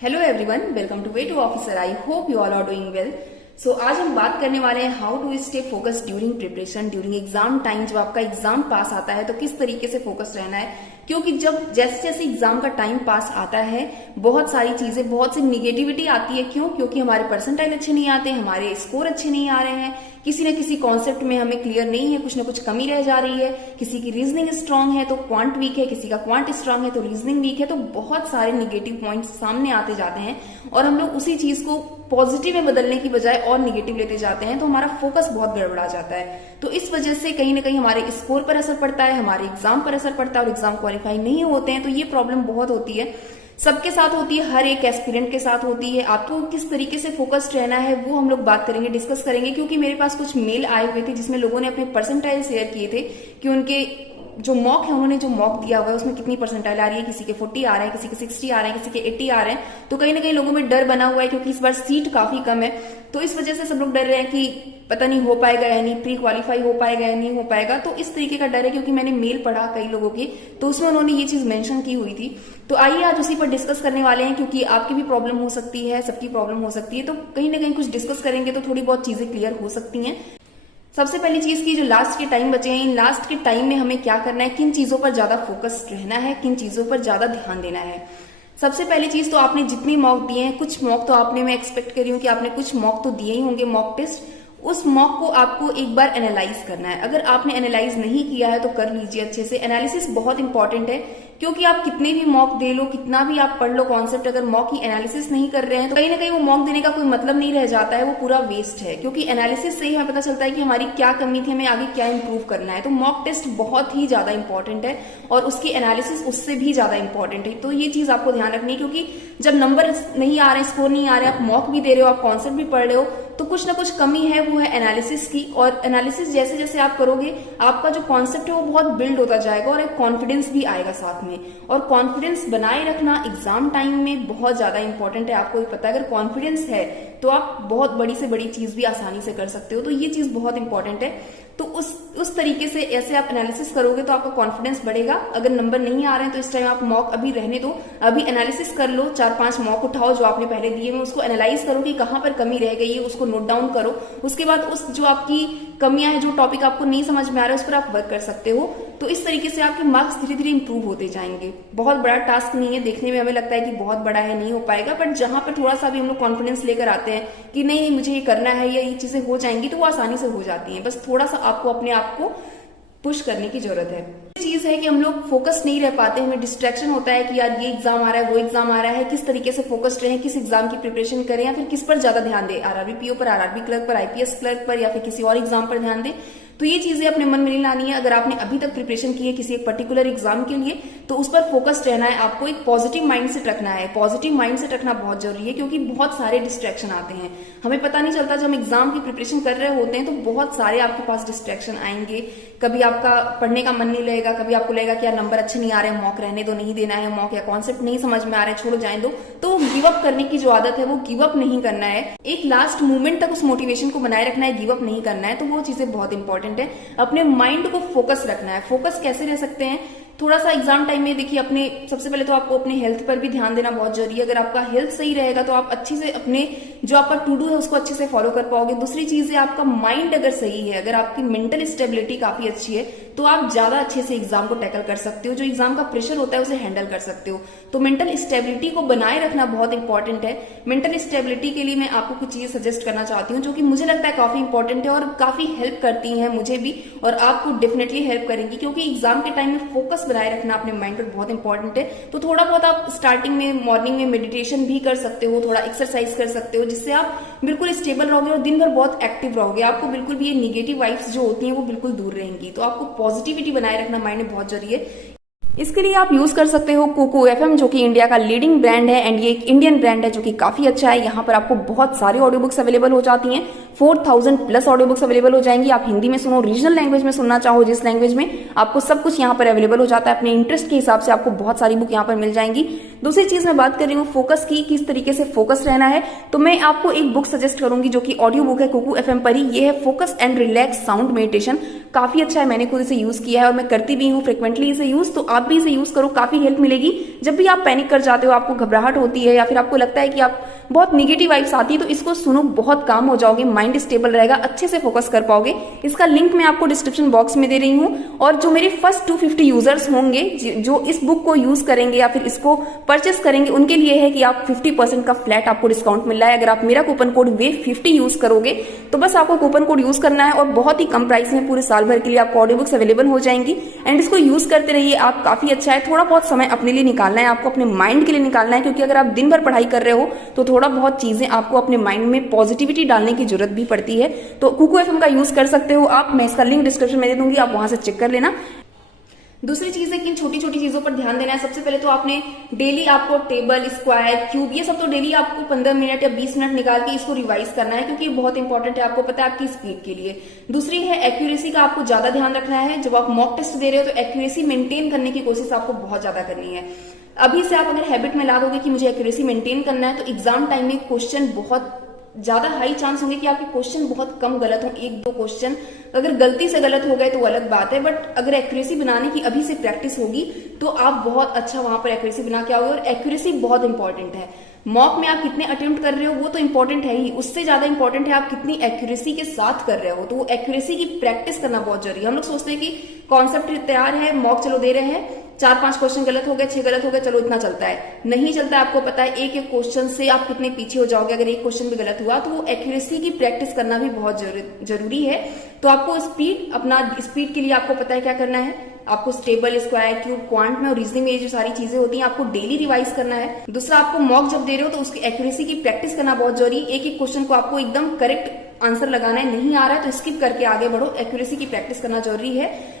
Hello everyone, welcome to way to officer. I hope you all are doing well. So आज हम बात करने वाले हैं how to stay focus during preparation, during exam time. जब आपका एग्जाम पास आता है तो किस तरीके से फोकस रहना है, क्योंकि जब जैसे जैसे एग्जाम का टाइम पास आता है बहुत सारी चीजें, बहुत सी निगेटिविटी आती है। क्यों? क्योंकि हमारे परसेंटाइल अच्छे नहीं आते, हमारे स्कोर अच्छे नहीं आ रहे हैं, किसी न किसी कॉन्सेप्ट में हमें क्लियर नहीं है, कुछ ना कुछ कमी रह जा रही है, किसी की रीजनिंग स्ट्रांग है तो क्वांट वीक है, किसी का क्वांट स्ट्रांग है तो रीजनिंग वीक है। तो बहुत सारे निगेटिव पॉइंट्स सामने आते जाते हैं और हम लोग उसी चीज को पॉजिटिव में बदलने की बजाय और निगेटिव लेते जाते हैं, तो हमारा फोकस बहुत गड़बड़ा जाता है। तो इस वजह से कहीं ना कहीं हमारे स्कोर पर असर पड़ता है, हमारे एग्जाम पर असर पड़ता है और एग्जाम क्वालिफाई नहीं होते हैं। तो ये प्रॉब्लम बहुत होती है, सबके साथ होती है, हर एक एस्पिरेंट के साथ होती है। आपको किस तरीके से फोकस्ड रहना है वो हम लोग बात करेंगे, डिस्कस करेंगे। क्योंकि मेरे पास कुछ मेल आए हुए थे जिसमें लोगों ने अपने परसेंटाइल शेयर किए थे कि उनके जो मॉक है, उन्होंने जो मॉक दिया हुआ है उसमें कितनी परसेंटाइल आ रही है, किसी के 40 आ रहे हैं, किसी के 60 आ रहे हैं, किसी के 80 आ रहे हैं। तो कहीं ना कहीं लोगों में डर बना हुआ है क्योंकि इस बार सीट काफी कम है। तो इस वजह से सब लोग डर रहे हैं कि पता नहीं हो पाएगा या नहीं, प्री क्वालिफाई हो पाएगा या नहीं हो पाएगा। तो इस तरीके का डर है, क्योंकि मैंने मेल पढ़ा कई लोगों की तो उसमें उन्होंने ये चीज मेंशन की हुई थी। तो आइए आज उसी पर डिस्कस करने वाले हैं, क्योंकि आपकी भी प्रॉब्लम हो सकती है, सबकी प्रॉब्लम हो सकती है। तो कहीं ना कहीं कुछ डिस्कस करेंगे तो थोड़ी बहुत चीजें क्लियर हो सकती हैं। सबसे पहली चीज की जो लास्ट के टाइम बचे हैं, इन लास्ट के टाइम में हमें क्या करना है, किन चीजों पर ज्यादा फोकस रहना है, किन चीजों पर ज्यादा ध्यान देना है। सबसे पहली चीज तो आपने जितने मॉक दिए हैं, कुछ मॉक तो आपने, मैं एक्सपेक्ट कर रही हूँ कि आपने कुछ मॉक तो दिए ही होंगे, मॉक टेस्ट। उस मॉक को आपको एक बार एनालाइज करना है। अगर आपने एनालाइज नहीं किया है तो कर लीजिए अच्छे से। एनालिसिस बहुत इंपॉर्टेंट है, क्योंकि आप कितने भी मॉक दे लो, कितना भी आप पढ़ लो कॉन्सेप्ट, अगर मॉक की एनालिसिस नहीं कर रहे हैं तो कहीं ना कहीं वो मॉक देने का कोई मतलब नहीं रह जाता है, वो पूरा वेस्ट है। क्योंकि एनालिसिस से ही हमें पता चलता है कि हमारी क्या कमी थी, हमें आगे क्या इंप्रूव करना है। तो मॉक टेस्ट बहुत ही ज्यादा इंपॉर्टेंट है और उसकी एनालिसिस उससे भी ज्यादा इंपॉर्टेंट है। तो ये चीज आपको ध्यान रखनी है, क्योंकि जब नंबर नहीं आ रहे, स्कोर नहीं आ रहे, आप मॉक भी दे रहे हो, आप कॉन्सेप्ट भी पढ़ रहे हो, तो कुछ ना कुछ कमी है, वो है एनालिसिस की। और एनालिसिस जैसे जैसे आप करोगे, आपका जो कॉन्सेप्ट है वो बहुत बिल्ड होता जाएगा और एक कॉन्फिडेंस भी आएगा साथ में। और कॉन्फिडेंस बनाए रखना एग्जाम टाइम में बहुत ज्यादा इंपॉर्टेंट है। आपको भी पता है, अगर कॉन्फिडेंस है तो आप बहुत बड़ी से बड़ी चीज भी आसानी से कर सकते हो। तो ये चीज बहुत इंपॉर्टेंट है। तो उस तरीके से ऐसे आप एनालिसिस करोगे तो आपका कॉन्फिडेंस बढ़ेगा। अगर नंबर नहीं आ रहे हैं तो इस टाइम आप मॉक अभी रहने दो, अभी एनालिसिस कर लो, 4-5 मॉक उठाओ जो आपने पहले दिए हुए, उसको एनालाइज करो कि कहां पर कमी रह गई है, उसको नोट डाउन करो। उसके बाद उस जो आपकी कमियां हैं, जो टॉपिक आपको नहीं समझ में आ रहा है, उस पर आप वर्क कर सकते हो। तो इस तरीके से आपके मार्क्स धीरे धीरे इंप्रूव होते जाएंगे। बहुत बड़ा टास्क नहीं है, देखने में हमें लगता है कि बहुत बड़ा है, नहीं हो पाएगा, बट जहां पर थोड़ा सा भी हम लोग कॉन्फिडेंस लेकर आते हैं कि नहीं मुझे ये करना है या ये चीजें हो जाएंगी, तो वो आसानी से हो जाती है। बस थोड़ा सा आपको अपने आप को पुश करने की जरूरत है। चीज है कि हम लोग फोकस नहीं रह पाते, हमें डिस्ट्रैक्शन होता है कि यार ये एग्जाम आ रहा है, वो एग्जाम आ रहा है, किस तरीके से फोकस्ड रहें, किस एग्जाम की प्रिपरेशन करें, या फिर किस पर ज्यादा ध्यान दें, आरआरबी पीओ पर, आरआरबी क्लर्क पर, आईपीएस क्लर्क पर, या फिर किसी और एग्जाम पर ध्यान दें। तो ये चीजें अपने मन में नहीं लानी है। अगर आपने अभी तक प्रिपरेशन की है किसी एक पर्टिकुलर एग्जाम के लिए, तो उस पर फोकस्ड रहना है। आपको एक पॉजिटिव माइंडसेट रखना है। पॉजिटिव माइंडसेट रखना बहुत जरूरी है, क्योंकि बहुत सारे डिस्ट्रैक्शन आते हैं, हमें पता नहीं चलता। जब हम एग्जाम की प्रिपरेशन कर रहे होते हैं तो बहुत सारे आपके पास डिस्ट्रैक्शन आएंगे। कभी आपका पढ़ने का मन नहीं लगेगा, कभी आपको लगेगा कि यार नंबर अच्छे नहीं आ रहे, मॉक रहने दो, नहीं देना है मॉक, या कॉन्सेप्ट नहीं समझ में आ रहे, छोड़ो जाए दो। तो गिव अप करने की जो आदत है वो गिव अप नहीं करना है, एक लास्ट मोमेंट तक उस मोटिवेशन को बनाए रखना है, गिव अप नहीं करना है। तो वो चीजें बहुत इंपॉर्टेंट है। अपने माइंड को फोकस रखना है। फोकस कैसे रह सकते हैं, थोड़ा सा एग्जाम टाइम में देखिए, अपने सबसे पहले तो आपको अपने हेल्थ पर भी ध्यान देना बहुत जरूरी है। अगर आपका हेल्थ सही रहेगा तो आप अच्छे से अपने जो आपका टू डू है उसको अच्छे से फॉलो कर पाओगे। दूसरी चीज है, आपका माइंड अगर सही है, अगर आपकी मेंटल स्टेबिलिटी काफी अच्छी है, तो आप ज्यादा अच्छे से एग्जाम को टैकल कर सकते हो, जो एग्जाम का प्रेशर होता है उसे हैंडल कर सकते हो। तो मेंटल स्टेबिलिटी को बनाए रखना बहुत इंपॉर्टेंट है। मेंटल स्टेबिलिटी के लिए मैं आपको कुछ चीजें सजेस्ट करना चाहती हूँ, जो कि मुझे लगता है काफी इंपॉर्टेंट है और काफी हेल्प करती हैं मुझे भी, और आपको डेफिनेटली हेल्प करेंगी। क्योंकि एग्जाम के टाइम में फोकस बनाए रखना अपने माइंड पर बहुत इंपॉर्टेंट है। तो थोड़ा बहुत आप स्टार्टिंग में मॉर्निंग में मेडिटेशन भी कर सकते हो, थोड़ा एक्सरसाइज कर सकते हो, जिससे आप बिल्कुल स्टेबल रहोगे और दिन भर बहुत एक्टिव रहोगे। आपको बिल्कुल भी ये निगेटिव वाइब्स जो होती हैं वो बिल्कुल दूर रहेंगी। तो आपको पॉजिटिविटी बनाए रखना माइंड में बहुत जरूरी है। इसके लिए आप यूज कर सकते हो कुकू एफएम, जो कि इंडिया का लीडिंग ब्रांड है, एंड ये एक इंडियन ब्रांड है जो कि काफी अच्छा है। यहाँ पर आपको बहुत सारी ऑडियो बुक्स अवेलेबल हो जाती हैं, 4000 प्लस ऑडियो बुक्स अवेलेबल हो जाएंगी। आप हिंदी में सुनो, रीजनल लैंग्वेज में सुनना चाहो, जिस लैंग्वेज में, आपको सब कुछ यहाँ पर अवेलेबल हो जाता है। अपने इंटरेस्ट के हिसाब से आपको बहुत सारी बुक यहाँ पर मिल जाएंगी। दूसरी चीज मैं बात कर रही हूँ फोकस की, किस तरीके से फोकस रहना है, तो मैं आपको एक बुक सजेस्ट करूंगी जो कि ऑडियो बुक है कुकू एफएम पर ही। ये है focus and relax sound meditation. काफी अच्छा है, मैंने खुद इसे यूज किया है और मैं करती भी हूँ फ्रिक्वेंटली इसे यूज, तो आप भी इसे यूज करो, काफी हेल्प मिलेगी। जब भी आप पैनिक कर जाते हो, आपको घबराहट होती है या फिर आपको लगता है कि आप बहुत निगेटिव वाइब्स आती है, तो इसको सुनो, बहुत काम हो जाओगे, माइंड स्टेबल रहेगा, अच्छे से फोकस कर पाओगे। इसका लिंक मैं आपको डिस्क्रिप्शन बॉक्स में दे रही हूँ। और जो मेरे फर्स्ट 250 यूजर्स होंगे जो इस बुक को यूज करेंगे या फिर इसको परचेस करेंगे, उनके लिए है कि आप 50% का फ्लैट आपको डिस्काउंट मिल रहा है। अगर आप मेरा कूपन कोड वे50 यूज करोगे तो बस आपको कूपन कोड यूज करना है और बहुत ही कम प्राइस में पूरे साल भर के लिए आपको ऑडियो बुक्स अवेलेबल हो जाएंगी। एंड इसको यूज करते रहिए आप, काफी अच्छा है। थोड़ा बहुत समय अपने लिए निकालना है, आपको अपने माइंड के लिए निकालना है, क्योंकि अगर आप दिन भर पढ़ाई कर रहे हो तो थोड़ा बहुत चीजें आपको अपने माइंड में पॉजिटिविटी डालने की जरूरत भी पड़ती है। तो कुकू एफएम का यूज कर सकते हो आप, मैं इसका लिंक डिस्क्रिप्शन में दे दूंगी, आप वहां से चेक कर लेना। दूसरी चीज है कि इन छोटी छोटी चीजों पर ध्यान देना है। सबसे पहले तो आपने डेली आपको टेबल, स्क्वायर, क्यूब, ये सब तो डेली आपको 15 मिनट या 20 मिनट निकाल के इसको रिवाइज करना है, क्योंकि बहुत इंपॉर्टेंट है, आपको पता है आपकी स्पीड के लिए। दूसरी है एक्यूरेसी का आपको ज्यादा ध्यान रखना है। जब आप मॉक टेस्ट दे रहे हो तो एक्यूरेसी मेंटेन करने की कोशिश आपको बहुत ज्यादा करनी है। अभी से आप अगर हैबिट में ला दोगे कि मुझे एक्यूरेसी मेंटेन करना है, तो एग्जाम टाइम में क्वेश्चन बहुत ज्यादा हाई चांस होंगे कि आपके क्वेश्चन बहुत कम गलत हो, 1-2 क्वेश्चन अगर गलती से गलत हो गए तो अलग बात है, बट अगर एक्यूरेसी बनाने की अभी से प्रैक्टिस होगी तो आप बहुत अच्छा वहां पर एक्यूरेसी बना के आओगे। और एक्यूरेसी बहुत इंपॉर्टेंट है। मॉक में आप कितने अटेम्प्ट कर रहे हो वो तो इंपॉर्टेंट है ही, उससे ज्यादा इंपॉर्टेंट है आप कितनी एक्यूरेसी के साथ कर रहे हो। तो वो एक्यूरेसी की प्रैक्टिस करना बहुत जरूरी है। हम लोग सोचते हैं कि कॉन्सेप्ट तैयार है, मॉक चलो दे रहे हैं, 4-5 क्वेश्चन गलत हो गए, 6 गलत हो गए, चलो इतना चलता है। नहीं चलता है, आपको पता है एक एक क्वेश्चन से आप कितने पीछे हो जाओगे अगर एक क्वेश्चन भी गलत हुआ। तो वो एक्यूरेसी की प्रैक्टिस करना भी बहुत जरूरी है। तो आपको स्पीड, अपना स्पीड के लिए आपको पता है क्या करना है, आपको स्टेबल, स्क्वायर, क्यूब, क्वांट में और रीजनिंग में ये जो सारी चीजें होती हैं आपको डेली रिवाइज करना है। दूसरा, आपको मॉक जब दे रहे हो तो उसकी एक्यूरेसी की प्रैक्टिस करना बहुत जरूरी। एक एक क्वेश्चन को आपको एकदम करेक्ट आंसर लगाना है, नहीं आ रहा है तो स्किप करके आगे बढ़ो, एक्यूरेसी की प्रैक्टिस करना जरूरी है।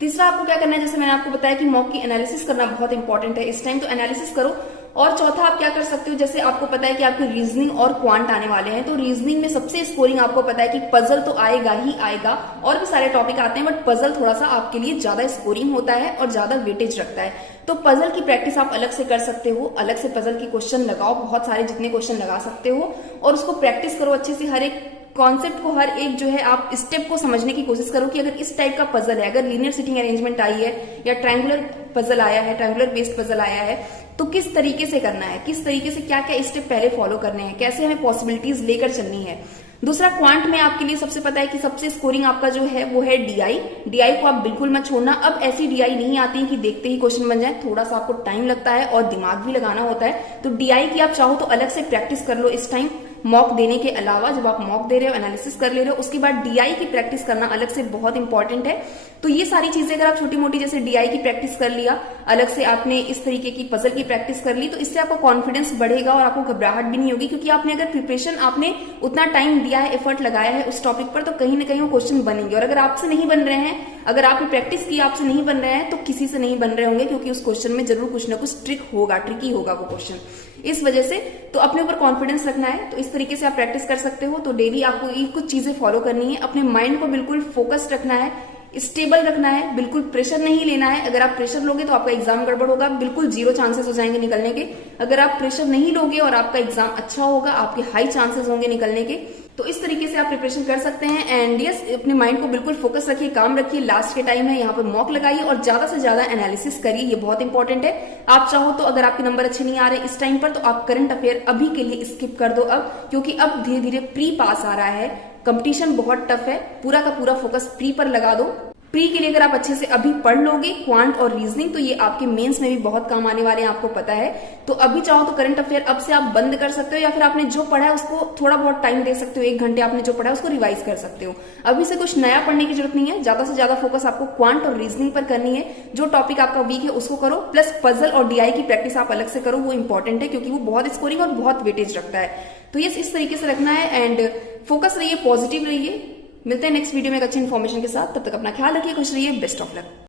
तीसरा, आपको क्या करना है, जैसे मैंने आपको बताया कि मॉक की एनालिसिस करना बहुत इंपॉर्टेंट है इस टाइम, तो एनालिसिस करो। और चौथा, आप क्या कर सकते हो, जैसे आपको पता है कि आपके रीजनिंग और क्वांट आने वाले हैं, तो रीजनिंग में सबसे स्कोरिंग आपको पता है कि पजल तो आएगा ही आएगा, और भी सारे टॉपिक आते हैं, बट पजल थोड़ा सा आपके लिए ज्यादा स्कोरिंग होता है और ज्यादा वेटेज रखता है। तो पजल की प्रैक्टिस आप अलग से कर सकते हो, अलग से पजल की क्वेश्चन लगाओ, बहुत सारे जितने क्वेश्चन लगा सकते हो, और उसको प्रैक्टिस करो अच्छे से। हर एक कॉन्सेप्ट को, हर एक जो है आप स्टेप को समझने की कोशिश करो कि अगर इस टाइप का पजल है, अगर लीनियर सिटिंग अरेंजमेंट आई है या ट्रायंगुलर पजल आया है, ट्रायंगुलर बेस्ड पजल आया है, तो किस तरीके से करना है, किस तरीके से क्या क्या स्टेप पहले फॉलो करने हैं, कैसे हमें पॉसिबिलिटीज लेकर चलनी है। दूसरा, क्वांट में आपके लिए सबसे पता है कि सबसे स्कोरिंग आपका जो है वो है डीआई। डीआई को आप बिल्कुल मत छोड़ना। अब ऐसी डीआई नहीं आती है कि देखते ही क्वेश्चन बन जाए, थोड़ा सा आपको टाइम लगता है और दिमाग भी लगाना होता है। तो डीआई की आप चाहो तो अलग से प्रैक्टिस कर लो इस टाइम, मॉक देने के अलावा। जब आप मॉक दे रहे हो, एनालिसिस कर ले रहे हो, उसके बाद डीआई की प्रैक्टिस करना अलग से बहुत इंपॉर्टेंट है। तो ये सारी चीजें अगर आप छोटी मोटी, जैसे डीआई की प्रैक्टिस कर लिया, अलग से आपने इस तरीके की पजल की प्रैक्टिस कर ली, तो इससे आपका कॉन्फिडेंस बढ़ेगा और आपको घबराहट भी नहीं होगी, क्योंकि आपने अगर प्रिपरेशन, आपने उतना टाइम दिया है, एफर्ट लगाया है उस टॉपिक पर, तो कहीं ना कहीं वो क्वेश्चन बनेंगे। और अगर आपसे नहीं बन रहे हैं, अगर आपने प्रैक्टिस की, आपसे नहीं बन रहे हैं, तो किसी से नहीं बन रहे होंगे, क्योंकि उस क्वेश्चन में जरूर कुछ ना कुछ ट्रिकी होगा वो क्वेश्चन। इस वजह से तो अपने ऊपर कॉन्फिडेंस रखना है। तो इस तरीके से आप प्रैक्टिस कर सकते हो। तो डेली आपको ये कुछ चीजें फॉलो करनी है। अपने माइंड को बिल्कुल फोकस्ड रखना है, स्टेबल रखना है, बिल्कुल प्रेशर नहीं लेना है। अगर आप प्रेशर लोगे तो आपका एग्जाम गड़बड़ होगा, बिल्कुल 0 चांसेस हो जाएंगे निकलने के। अगर आप प्रेशर नहीं लोगे और आपका एग्जाम अच्छा होगा, आपके हाई चांसेस होंगे निकलने के। तो इस तरीके से आप प्रिपरेशन कर सकते हैं। एंड यस, अपने माइंड को बिल्कुल फोकस रखिए, काम रखिए। लास्ट के टाइम है, यहाँ पर मॉक लगाइए और ज्यादा से ज्यादा एनालिसिस करिए, ये बहुत इंपॉर्टेंट है। आप चाहो तो, अगर आपके नंबर अच्छे नहीं आ रहे इस टाइम पर, तो आप करंट अफेयर अभी के लिए स्किप कर दो अब, क्योंकि अब धीरे धीरे प्री पास आ रहा है, कंपटीशन बहुत टफ है, पूरा का पूरा फोकस प्री पर लगा दो। प्री के लिए अगर आप अच्छे से अभी पढ़ लोगे क्वांट और रीजनिंग, तो ये आपके मेंस में भी बहुत काम आने वाले हैं, आपको पता है। तो अभी चाहो तो करंट अफेयर अब से आप बंद कर सकते हो, या फिर आपने जो पढ़ा है उसको थोड़ा बहुत टाइम दे सकते हो, 1 घंटे आपने जो पढ़ा है उसको रिवाइज कर सकते हो। अभी से कुछ नया पढ़ने की जरूरत नहीं है, ज्यादा से ज्यादा फोकस आपको क्वांट और रीजनिंग पर करनी है। जो टॉपिक आपका वीक है उसको करो, प्लस पजल और डीआई की प्रैक्टिस आप अलग से करो, वो इंपॉर्टेंट है, क्योंकि वो बहुत स्कोरिंग और बहुत वेटेज रखता है। तो ये इस तरीके से रखना है। एंड फोकस रहिए, पॉजिटिव रहिए। मिलते हैं नेक्स्ट वीडियो में एक अच्छी इन्फॉर्मेशन के साथ। तब तक अपना ख्याल रखिए, खुश रहिए, बेस्ट ऑफ लक।